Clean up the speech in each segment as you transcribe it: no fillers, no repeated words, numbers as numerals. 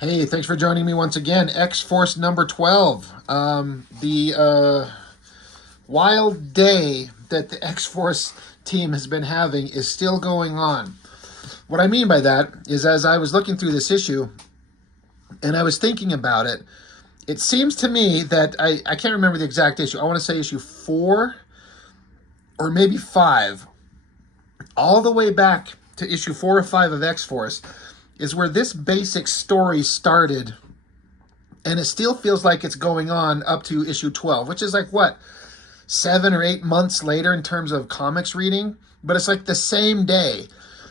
Hey, thanks for joining me once again. X-Force number 12. The wild day that the X-Force team has been having is still going on. What I mean by that is, as I was looking through this issue and I was thinking about it, it seems to me that I can't remember the exact issue. I want to say issue 4 or maybe 5, all the way back to issue 4 or 5 of X-Force is where this basic story started, and it still feels like it's going on up to issue 12, which is like, what, 7 or 8 months later in terms of comics reading? But it's like the same day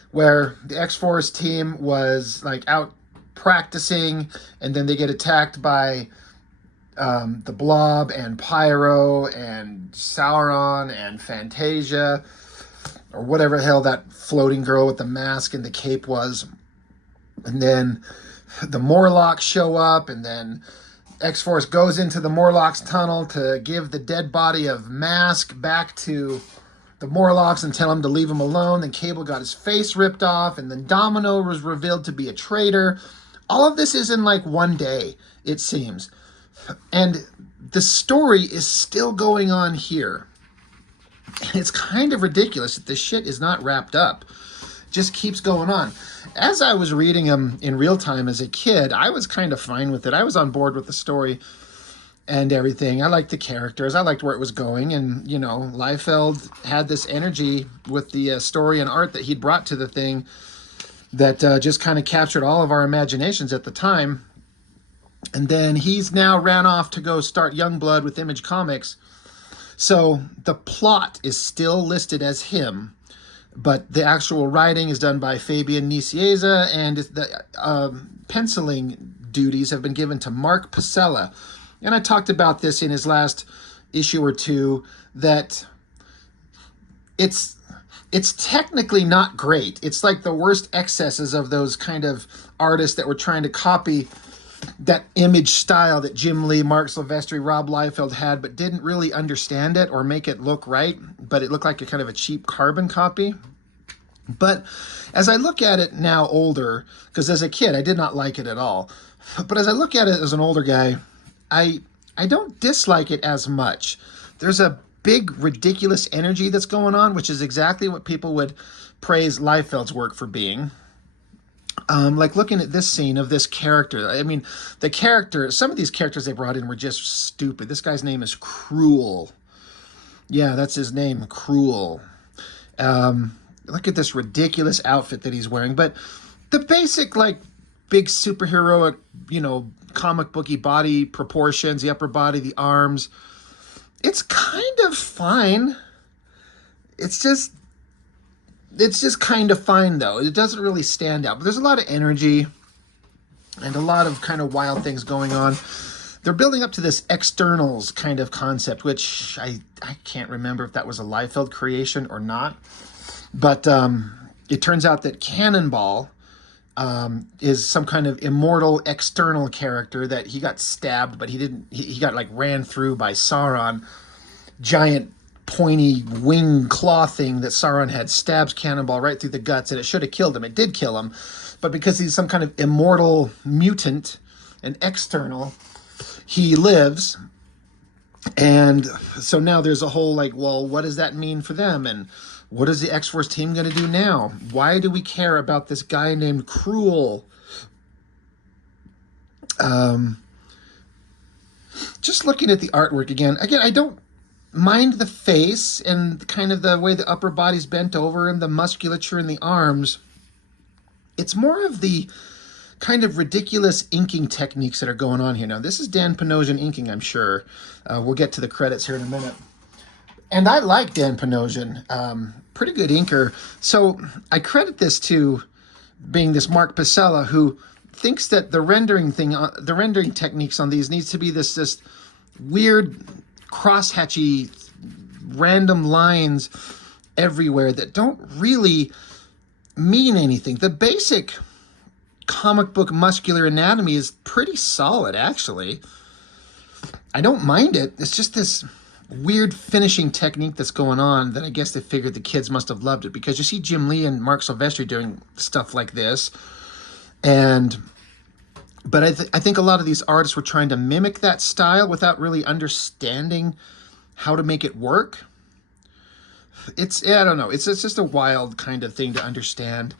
where the X-Force team was like out practicing, and then they get attacked by the Blob and Pyro and Sauron and Fantasia, or whatever the hell that floating girl with the mask and the cape was. And then the Morlocks show up, and then X-Force goes into the Morlocks tunnel to give the dead body of Mask back to the Morlocks and tell him to leave him alone. Then Cable got his face ripped off, and then Domino was revealed to be a traitor. All of this is in like one day, it seems. And the story is still going on here. And it's kind of ridiculous that this shit is not wrapped up. It just keeps going on. As I was reading them in real time as a kid, I was kind of fine with it. I was on board with the story and everything. I liked the characters. I liked where it was going. And, you know, Liefeld had this energy with the story and art that he'd brought to the thing that just kind of captured all of our imaginations at the time. And then he's now ran off to go start Youngblood with Image Comics. So the plot is still listed as him, but the actual writing is done by Fabian Nicieza, and the penciling duties have been given to Mark Pacella. And I talked about this in his last issue or two, that it's technically not great. It's like the worst excesses of those kind of artists that were trying to copy that Image style that Jim Lee, Mark Silvestri, Rob Liefeld had, but didn't really understand it or make it look right. But it looked like a kind of a cheap carbon copy. But as I look at it now older, because as a kid I did not like it at all, but as I look at it as an older guy, I don't dislike it as much. There's a big ridiculous energy that's going on, which is exactly what people would praise Liefeld's work for being. Like looking at this scene of this character. I mean, the character, some of these characters they brought in were just stupid. This guy's name is Cruel. Yeah, that's his name, Cruel. Look at this ridiculous outfit that he's wearing. But the basic, like, big superheroic, you know, comic booky body proportions, the upper body, the arms, it's kind of fine. It's just kind of fine, though. It doesn't really stand out. But there's a lot of energy and a lot of kind of wild things going on. They're building up to this externals kind of concept, which I can't remember if that was a Liefeld creation or not. But it turns out that Cannonball is some kind of immortal external character that he got stabbed, but he didn't. He got like ran through by Sauron. Giant pointy wing claw thing that Sauron had stabs Cannonball right through the guts, and it should have killed him. It did kill him, but because he's some kind of immortal mutant and external, he lives. And so now there's a whole like, well, what does that mean for them? And what is the X-Force team going to do now? Why do we care about this guy named Cruel? Just looking at the artwork again, I don't mind the face and kind of the way the upper body's bent over and the musculature in the arms. It's more of the kind of ridiculous inking techniques that are going on here. Now, this is Dan Panosian inking, I'm sure. We'll get to the credits here in a minute. And I like Dan Panosian, pretty good inker. So I credit this to being this Mark Pacella, who thinks that the rendering techniques on these needs to be this weird crosshatchy random lines everywhere that don't really mean anything. The basic comic book muscular anatomy is pretty solid, actually. I don't mind it. It's just this weird finishing technique that's going on that I guess they figured the kids must have loved it, because you see Jim Lee and Mark Silvestri doing stuff like this, and But I think a lot of these artists were trying to mimic that style without really understanding how to make it work. I don't know. It's just a wild kind of thing to understand,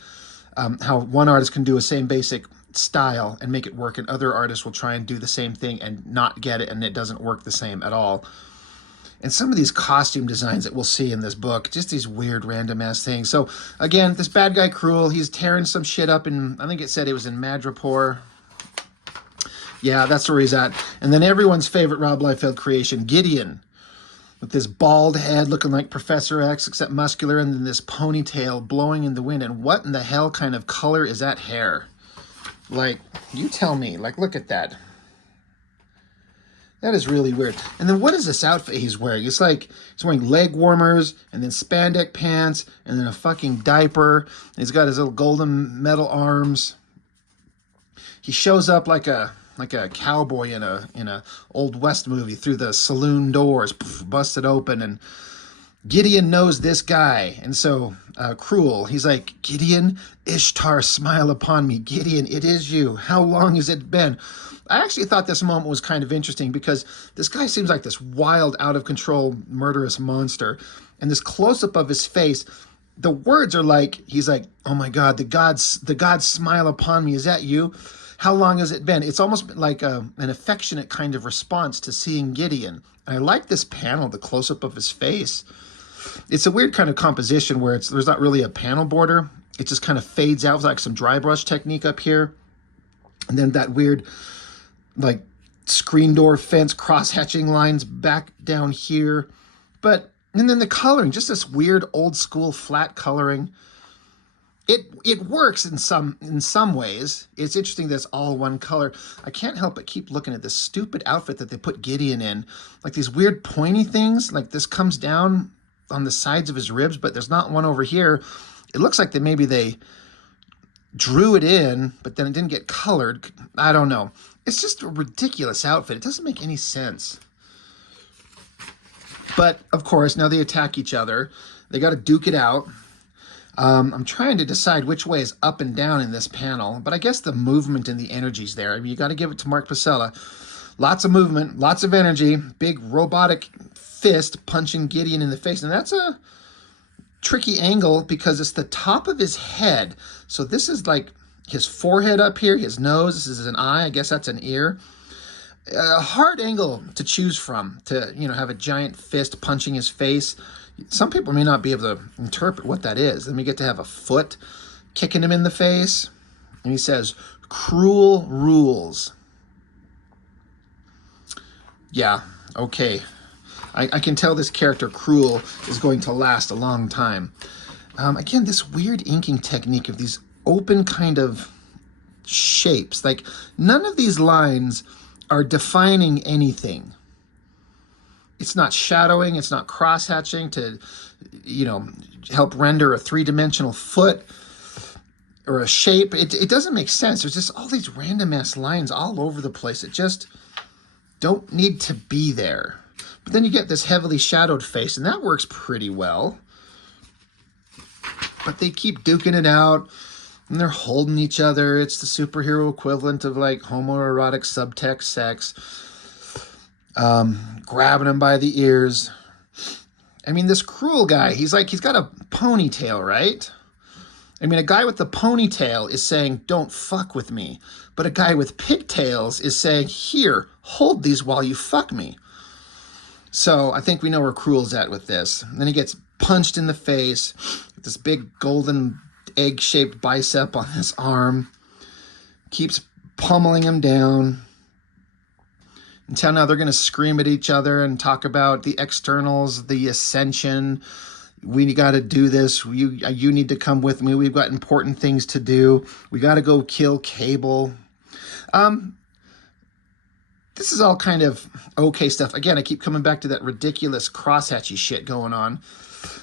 how one artist can do a same basic style and make it work, and other artists will try and do the same thing and not get it, and it doesn't work the same at all. And some of these costume designs that we'll see in this book, just these weird random ass things. So again, this bad guy Cruel, he's tearing some shit up in, I think it said it was in Madripoor. Yeah, that's where he's at. And then everyone's favorite Rob Liefeld creation, Gideon, with this bald head looking like Professor X, except muscular, and then this ponytail blowing in the wind. And what in the hell kind of color is that hair? Like, you tell me. Like, look at that. That is really weird. And then what is this outfit he's wearing? It's like he's wearing leg warmers and then spandex pants and then a fucking diaper. And he's got his little golden metal arms. He shows up like a cowboy in a Old West movie through the saloon doors, busted open, and Gideon knows this guy. And so Cruel, he's like, Gideon, Ishtar, smile upon me. Gideon, it is you. How long has it been? I actually thought this moment was kind of interesting because this guy seems like this wild, out of control, murderous monster. And this close-up of his face, the words are like, he's like, oh my God, the gods smile upon me. Is that you? How long has it been? It's almost like an affectionate kind of response to seeing Gideon. And I like this panel, the close-up of his face. It's a weird kind of composition where there's not really a panel border. It just kind of fades out with like some dry brush technique up here. And then that weird, like, screen door fence cross-hatching lines back down here. And then the coloring, just this weird old school flat coloring. It works in some ways. It's interesting that it's all one color. I can't help but keep looking at this stupid outfit that they put Gideon in. Like these weird pointy things, like this comes down on the sides of his ribs, but there's not one over here. It looks like maybe they drew it in, but then it didn't get colored. I don't know. It's just a ridiculous outfit. It doesn't make any sense. But, of course, now they attack each other. They got to duke it out. I'm trying to decide which way is up and down in this panel, but I guess the movement and the energy's there. I mean, you got to give it to Mark Pacella. Lots of movement, lots of energy, big robotic fist punching Gideon in the face. And that's a tricky angle because it's the top of his head. So this is like his forehead up here, his nose, this is an eye, I guess that's an ear. A hard angle to choose from to, have a giant fist punching his face. Some people may not be able to interpret what that is. Then we get to have a foot kicking him in the face. And he says, cruel rules. Yeah, okay. I can tell this character, Cruel, is going to last a long time. Again, this weird inking technique of these open kind of shapes. Like, none of these lines are defining anything. It's not shadowing, it's not cross-hatching to, help render a three-dimensional foot or a shape. It doesn't make sense. There's just all these random-ass lines all over the place that just don't need to be there. But then you get this heavily shadowed face, and that works pretty well. But they keep duking it out, and they're holding each other. It's the superhero equivalent of, like, homoerotic subtext sex. Grabbing him by the ears. I mean, this Cruel guy, he's got a ponytail, right? I mean, a guy with the ponytail is saying, don't fuck with me. But a guy with pigtails is saying, here, hold these while you fuck me. So I think we know where Cruel's at with this. And then he gets punched in the face with this big golden egg-shaped bicep on his arm. Keeps pummeling him down. Until now they're going to scream at each other and talk about the externals, the ascension. We got to do this. You need to come with me. We've got important things to do. We got to go kill Cable. This is all kind of okay stuff. Again, I keep coming back to that ridiculous crosshatchy shit going on.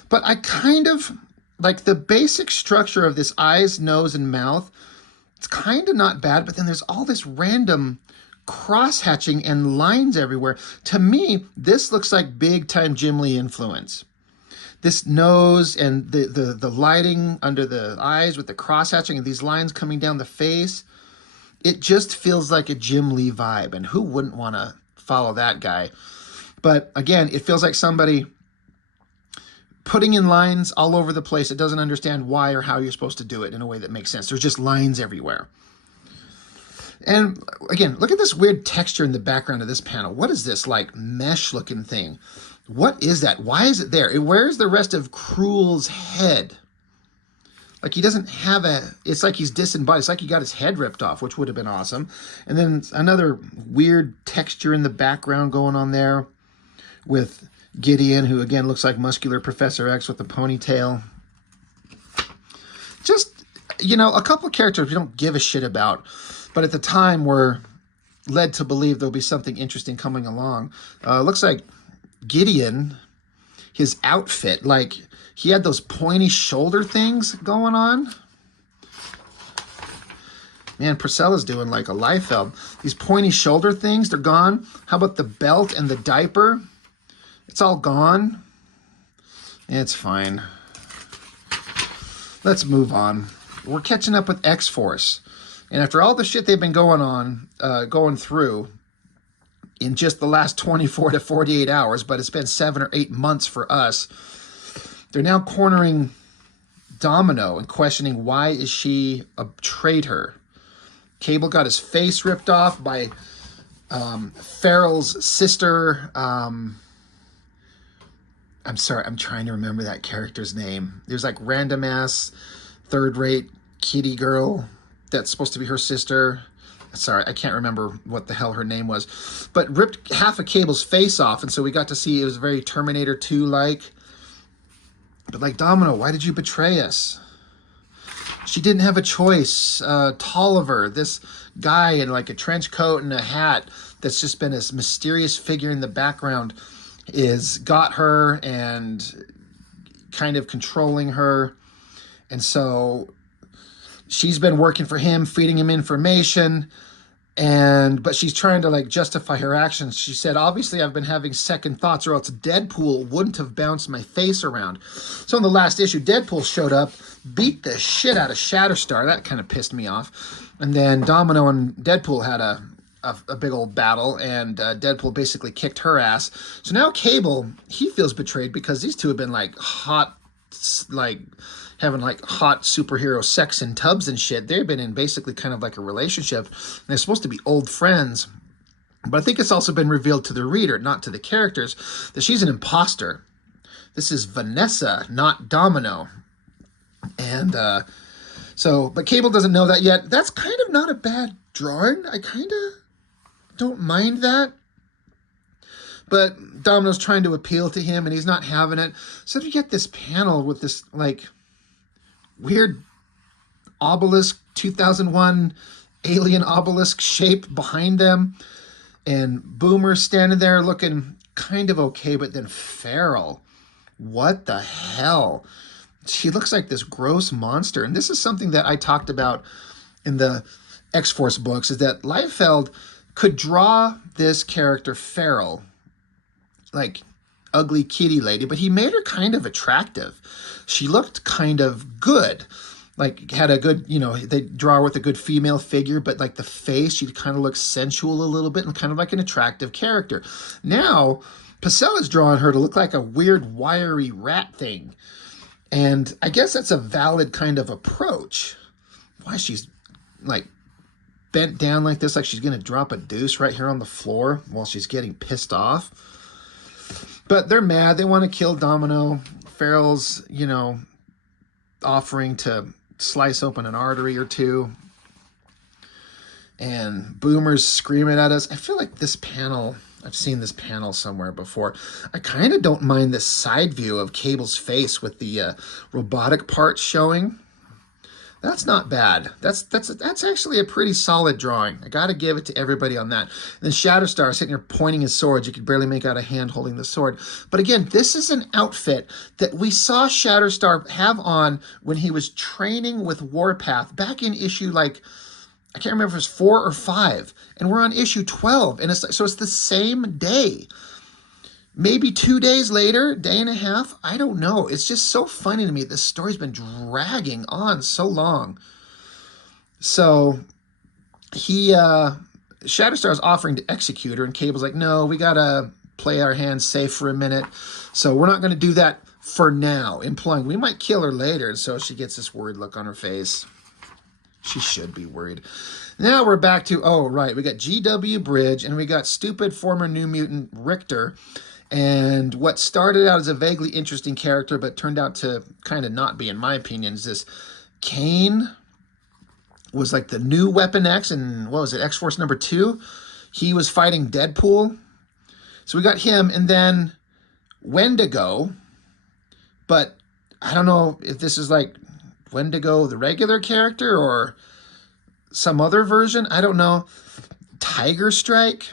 But I kind of like the basic structure of this eyes, nose, and mouth. It's kind of not bad, but then there's all this random cross-hatching and lines everywhere. To me, this looks like big-time Jim Lee influence. This nose and the lighting under the eyes with the cross-hatching and these lines coming down the face. It just feels like a Jim Lee vibe, and who wouldn't want to follow that guy? But again, it feels like somebody putting in lines all over the place that doesn't understand why or how you're supposed to do it in a way that makes sense. There's just lines everywhere. And again, look at this weird texture in the background of this panel. What is this, like, mesh-looking thing? What is that? Why is it there? Where's the rest of Cruel's head? Like, he doesn't have a... It's like he's disembodied. It's like he got his head ripped off, which would have been awesome. And then another weird texture in the background going on there with Gideon, who, again, looks like muscular Professor X with a ponytail. Just, you know, a couple of characters we don't give a shit about, but at the time we're led to believe there'll be something interesting coming along. Looks like Gideon, his outfit, like, he had those pointy shoulder things going on. Man, Pacella's doing like a Liefeld. These pointy shoulder things, they're gone. How about the belt and the diaper? It's all gone. It's fine. Let's move on. We're catching up with X-Force. And after all the shit they've been going through in just the last 24 to 48 hours, but it's been 7 or 8 months for us, they're now cornering Domino and questioning why is she a traitor. Cable got his face ripped off by Farrell's sister. I'm sorry, I'm trying to remember that character's name. There's like random ass third-rate kitty girl that's supposed to be her sister. Sorry, I can't remember what the hell her name was. But ripped half of Cable's face off, and so we got to see it was very Terminator 2-like. But like, Domino, why did you betray us? She didn't have a choice. Tolliver, this guy in like a trench coat and a hat that's just been this mysterious figure in the background, is got her and kind of controlling her. And so she's been working for him, feeding him information, but she's trying to like justify her actions. She said, obviously I've been having second thoughts or else Deadpool wouldn't have bounced my face around. So in the last issue, Deadpool showed up, beat the shit out of Shatterstar. That kind of pissed me off. And then Domino and Deadpool had a big old battle, and Deadpool basically kicked her ass. So now Cable, he feels betrayed because these two have been like hot, like having like hot superhero sex in tubs and shit. They've been in basically kind of like a relationship, and they're supposed to be old friends. But I think it's also been revealed to the reader, not to the characters, that she's an imposter. This is Vanessa, not Domino. And but Cable doesn't know that yet. That's kind of not a bad drawing. I kind of don't mind that. But Domino's trying to appeal to him, and he's not having it. So you get this panel with this, like, weird obelisk, 2001 alien obelisk shape behind them. And Boomer standing there looking kind of okay, but then Farrell, what the hell? She looks like this gross monster. And this is something that I talked about in the X-Force books, is that Liefeld could draw this character Farrell, like ugly kitty lady, but he made her kind of attractive. She looked kind of good, like had a good, you know, they draw her with a good female figure, but like the face, she kind of looks sensual a little bit and kind of like an attractive character. Now, Pacella's drawing her to look like a weird wiry rat thing. And I guess that's a valid kind of approach. Why she's like bent down like this, like she's going to drop a deuce right here on the floor while she's getting pissed off. But they're mad. They want to kill Domino. Farrell's, you know, offering to slice open an artery or two. And Boomer's screaming at us. I feel like this panel, I've seen this panel somewhere before. I kind of don't mind this side view of Cable's face with the robotic parts showing. That's not bad. That's actually a pretty solid drawing. I got to give it to everybody on that. And then Shatterstar sitting here pointing his sword. You could barely make out a hand holding the sword. But again, this is an outfit that we saw Shatterstar have on when he was training with Warpath back in issue, like, I can't remember if it was 4 or 5. And we're on issue 12. And so it's the same day. Maybe 2 days later, day and a half, I don't know. It's just so funny to me. This story's been dragging on so long. So he Shatterstar's offering to execute her, and Cable's like, no, we gotta play our hands safe for a minute, so we're not gonna do that for now, implying we might kill her later. And so she gets this worried look on her face. She should be worried. Now we're back to, oh, right, we got GW Bridge, and we got stupid former New Mutant Richter. And what started out as a vaguely interesting character, but turned out to kind of not be, in my opinion, is this Kane was like the new Weapon X, and what was it, X-Force number 2? He was fighting Deadpool. So we got him, and then Wendigo, but I don't know if this is like Wendigo, the regular character, or some other version. I don't know. Tiger Strike,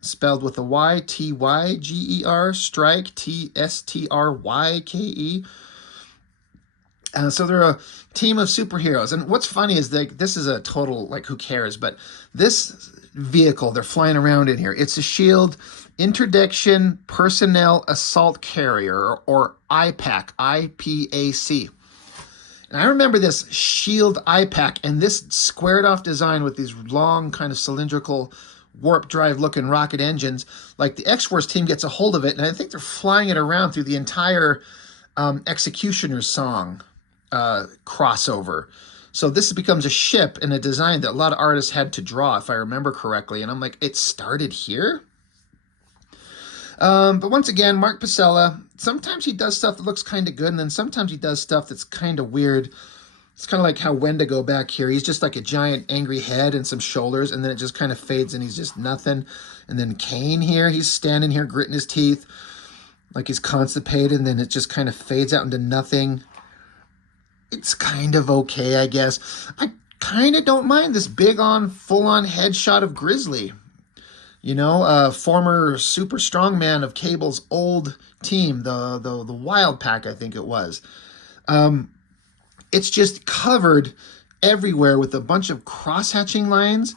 spelled with a Y, Tyger, Strike, Tstryke. So they're a team of superheroes. And what's funny is that this is a total, like, who cares? But this vehicle they're flying around in here, it's a SHIELD Interdiction Personnel Assault Carrier, or IPAC, IPAC. And I remember this SHIELD IPAC and this squared off design with these long kind of cylindrical warp drive looking rocket engines. Like, the X-Force team gets a hold of it, and I think they're flying it around through the entire Executioner's Song crossover. So this becomes a ship and a design that a lot of artists had to draw, if I remember correctly. And I'm like, it started here? But once again, Mark Pacella, sometimes he does stuff that looks kind of good, and then sometimes he does stuff that's kind of weird. It's kind of like how Wendigo back here. He's just like a giant angry head and some shoulders, and then it just kind of fades and he's just nothing. And then Kane here, he's standing here gritting his teeth like he's constipated, and then it just kind of fades out into nothing. It's kind of okay, I guess. I kind of don't mind this big-on, full-on headshot of Grizzly. You know, former super strongman of Cable's old team, the Wild Pack, I think it was. It's just covered everywhere with a bunch of cross-hatching lines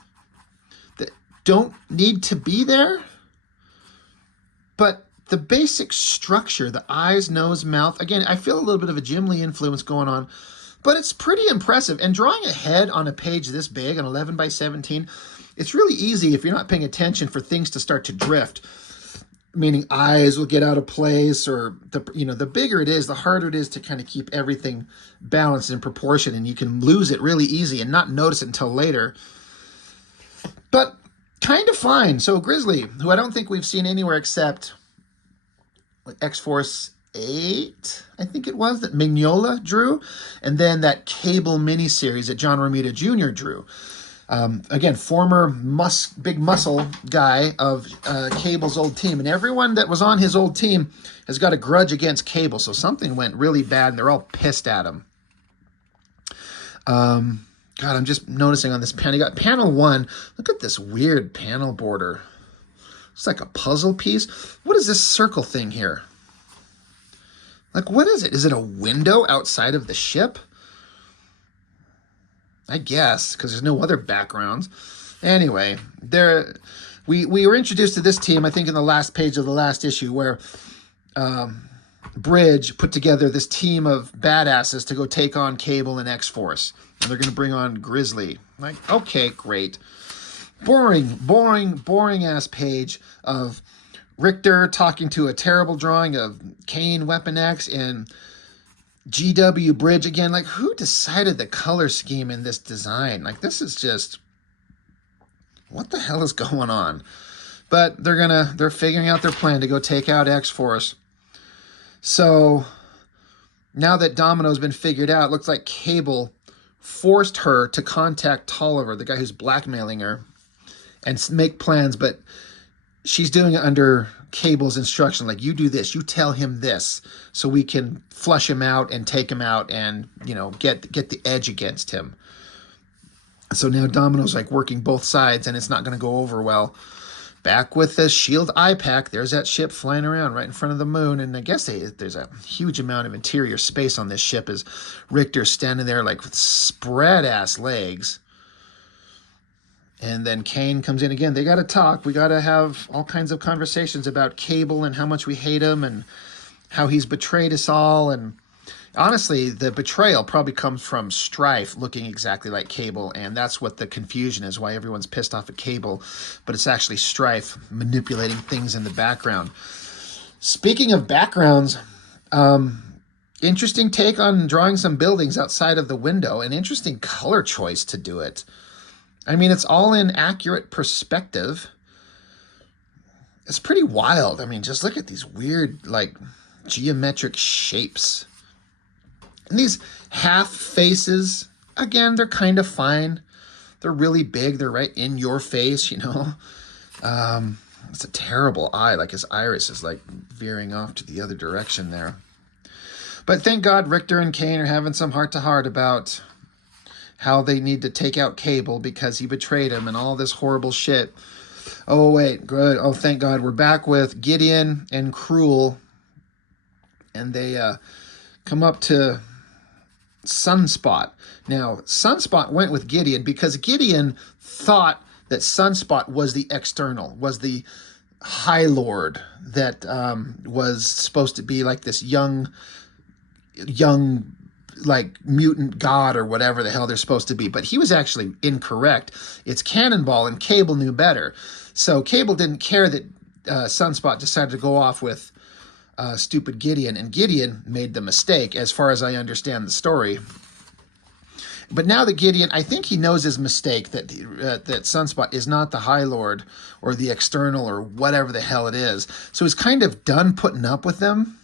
that don't need to be there. But the basic structure, the eyes, nose, mouth, again, I feel a little bit of a Jim Lee influence going on, but it's pretty impressive. And drawing a head on a page this big, an 11 by 17, it's really easy if you're not paying attention for things to start to drift, meaning eyes will get out of place, or the bigger it is, the harder it is to kind of keep everything balanced in proportion, and you can lose it really easy and not notice it until later. But kind of fine. So Grizzly, who I don't think we've seen anywhere except X-Force 8, I think it was, that Mignola drew, and then that Cable miniseries that John Romita Jr. drew. Again, former big muscle guy of Cable's old team. And everyone that was on his old team has got a grudge against Cable. So something went really bad, and they're all pissed at him. God, I'm just noticing on this panel. You got panel 1. Look at this weird panel border. It's like a puzzle piece. What is this circle thing here? Like, what is it? Is it a window outside of the ship? I guess, because there's no other backgrounds. Anyway, we were introduced to this team, I think, in the last page of the last issue, where Bridge put together this team of badasses to go take on Cable and X-Force. And they're going to bring on Grizzly. Like, okay, great. Boring-ass page of Richter talking to a terrible drawing of Kane, Weapon X, and GW Bridge again. Like, who decided the color scheme in this design? Like, this is just, what the hell is going on? But they're figuring out their plan to go take out X-Force. So now that Domino's been figured out, it looks like Cable forced her to contact Tolliver, the guy who's blackmailing her, and make plans, but she's doing it under Cable's instruction. Like, you do this, you tell him this, so we can flush him out and take him out and, get the edge against him. So now Domino's like working both sides, and it's not going to go over well. Back with the SHIELD IPAC, there's that ship flying around right in front of the moon, and I guess there's a huge amount of interior space on this ship as Richter's standing there like with spread-ass legs. And then Kane comes in again. They got to talk. We got to have all kinds of conversations about Cable and how much we hate him and how he's betrayed us all. And Honestly, the betrayal probably comes from Strife looking exactly like Cable, and that's what the confusion is, why everyone's pissed off at Cable, but it's actually Strife manipulating things in the background. Speaking of backgrounds, interesting take on drawing some buildings outside of the window, an interesting color choice to do it. I mean, it's all in accurate perspective. It's pretty wild. I mean, just look at these weird, like, geometric shapes. And these half faces, again, they're kind of fine. They're really big. They're right in your face, you know. It's a terrible eye. Like his iris is like veering off to the other direction there. But thank God Richter and Kane are having some heart-to-heart about how they need to take out Cable because he betrayed him and all this horrible shit. Oh, wait. Good. Oh, thank God. We're back with Gideon and Cruel. And they come up to Sunspot. Now, Sunspot went with Gideon because Gideon thought that Sunspot was the external, was the High Lord that was supposed to be like this young, like mutant god or whatever the hell they're supposed to be. But he was actually incorrect. It's Cannonball, and Cable knew better. So Cable didn't care that Sunspot decided to go off with stupid Gideon, and Gideon made the mistake, as far as I understand the story. But now that Gideon, I think he knows his mistake, that that Sunspot is not the High Lord or the external or whatever the hell it is. So he's kind of done putting up with them.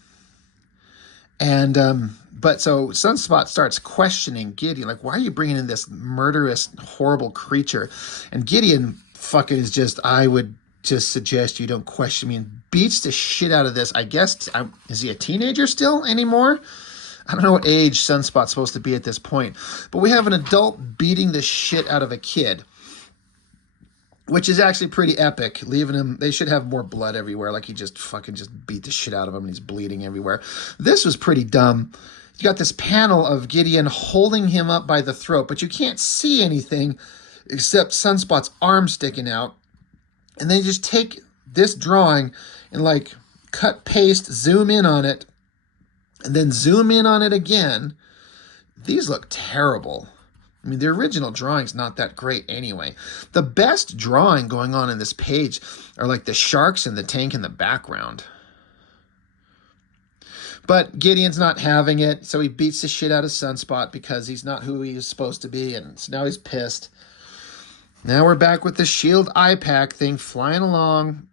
And but so Sunspot starts questioning Gideon, like, why are you bringing in this murderous, horrible creature? And Gideon fucking is just, I would just suggest you don't question me, and beats the shit out of this. I guess, is he a teenager still anymore? I don't know what age Sunspot's supposed to be at this point. But we have an adult beating the shit out of a kid, which is actually pretty epic, leaving him, they should have more blood everywhere, like he just fucking just beat the shit out of him and he's bleeding everywhere. This was pretty dumb. You got this panel of Gideon holding him up by the throat, but you can't see anything except Sunspot's arm sticking out. And they just take this drawing and like cut, paste, zoom in on it, and then zoom in on it again. These look terrible. I mean, the original drawing's not that great anyway. The best drawing going on in this page are like the sharks and the tank in the background. But Gideon's not having it, so he beats the shit out of Sunspot because he's not who he is supposed to be, and so now he's pissed. Now we're back with the shield eye pack thing flying along.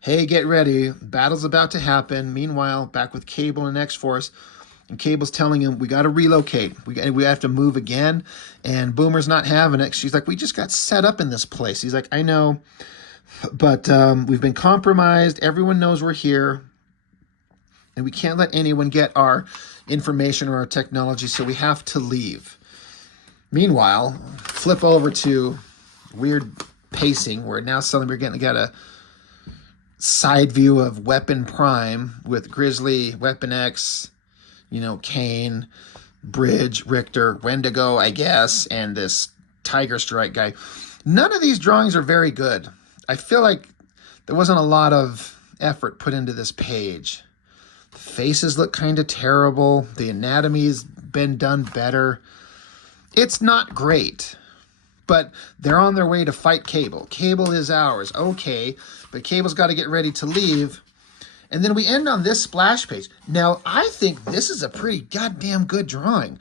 Hey, get ready. Battle's about to happen. Meanwhile, back with Cable and X-Force. And Cable's telling him, we got to relocate. We have to move again. And Boomer's not having it. She's like, we just got set up in this place. He's like, I know. But we've been compromised. Everyone knows we're here. And we can't let anyone get our information or our technology. So we have to leave. Meanwhile, flip over to weird pacing, where now suddenly we're got a side view of Weapon Prime with Grizzly, Weapon X, you know, Kane, Bridge, Richter, Wendigo, I guess, and this Tiger Strike guy. None of these drawings are very good. I feel like there wasn't a lot of effort put into this page. The faces look kind of terrible. The anatomy's been done better. It's not great, but they're on their way to fight Cable. Cable is ours. Okay, but Cable's got to get ready to leave. And then we end on this splash page. Now, I think this is a pretty goddamn good drawing.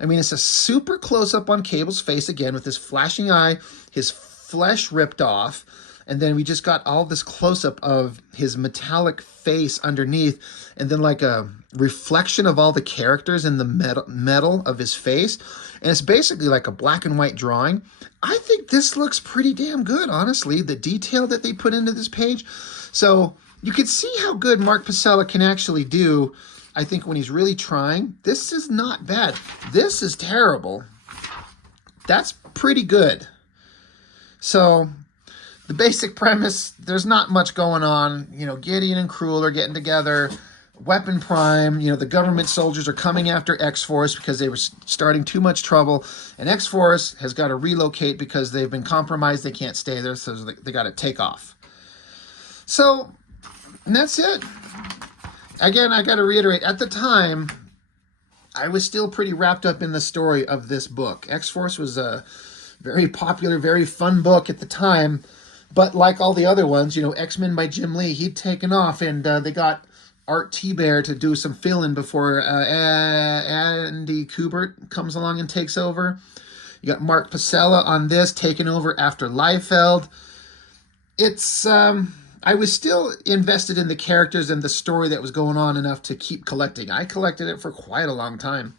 I mean, it's a super close-up on Cable's face again with his flashing eye, his flesh ripped off, and then we just got all this close-up of his metallic face underneath, and then like a reflection of all the characters in the metal of his face. And it's basically like a black and white drawing. I think this looks pretty damn good, honestly, the detail that they put into this page. So you can see how good Mark Pacella can actually do, I think, when he's really trying. This is not bad. This is terrible. That's pretty good. So the basic premise, there's not much going on. You know, Gideon and Cruel are getting together. Weapon Prime, you know, the government soldiers are coming after X-Force because they were starting too much trouble. And X-Force has got to relocate because they've been compromised. They can't stay there, so they got to take off. So, and that's it. Again, I got to reiterate, at the time, I was still pretty wrapped up in the story of this book. X-Force was a very popular, very fun book at the time, but like all the other ones, you know, X-Men by Jim Lee, he'd taken off, and they got Art T-Bear to do some fill-in before Andy Kubert comes along and takes over. You got Mark Pacella on this, taking over after Liefeld. It's, I was still invested in the characters and the story that was going on enough to keep collecting. I collected it for quite a long time.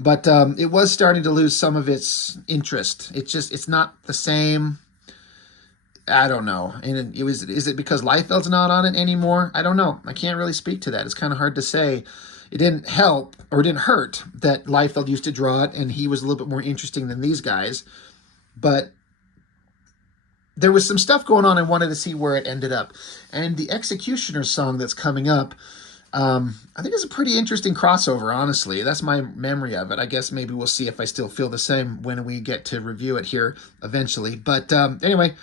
But it was starting to lose some of its interest. It's not the same. I don't know. And is it because Liefeld's not on it anymore? I don't know. I can't really speak to that. It's kind of hard to say. It didn't help, or it didn't hurt, that Liefeld used to draw it, and he was a little bit more interesting than these guys. But there was some stuff going on. I wanted to see where it ended up. And the Executioner song that's coming up, I think it's a pretty interesting crossover, honestly. That's my memory of it. I guess maybe we'll see if I still feel the same when we get to review it here eventually. But anyway,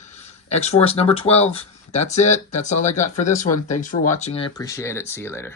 X-Force number 12. That's it. That's all I got for this one. Thanks for watching. I appreciate it. See you later.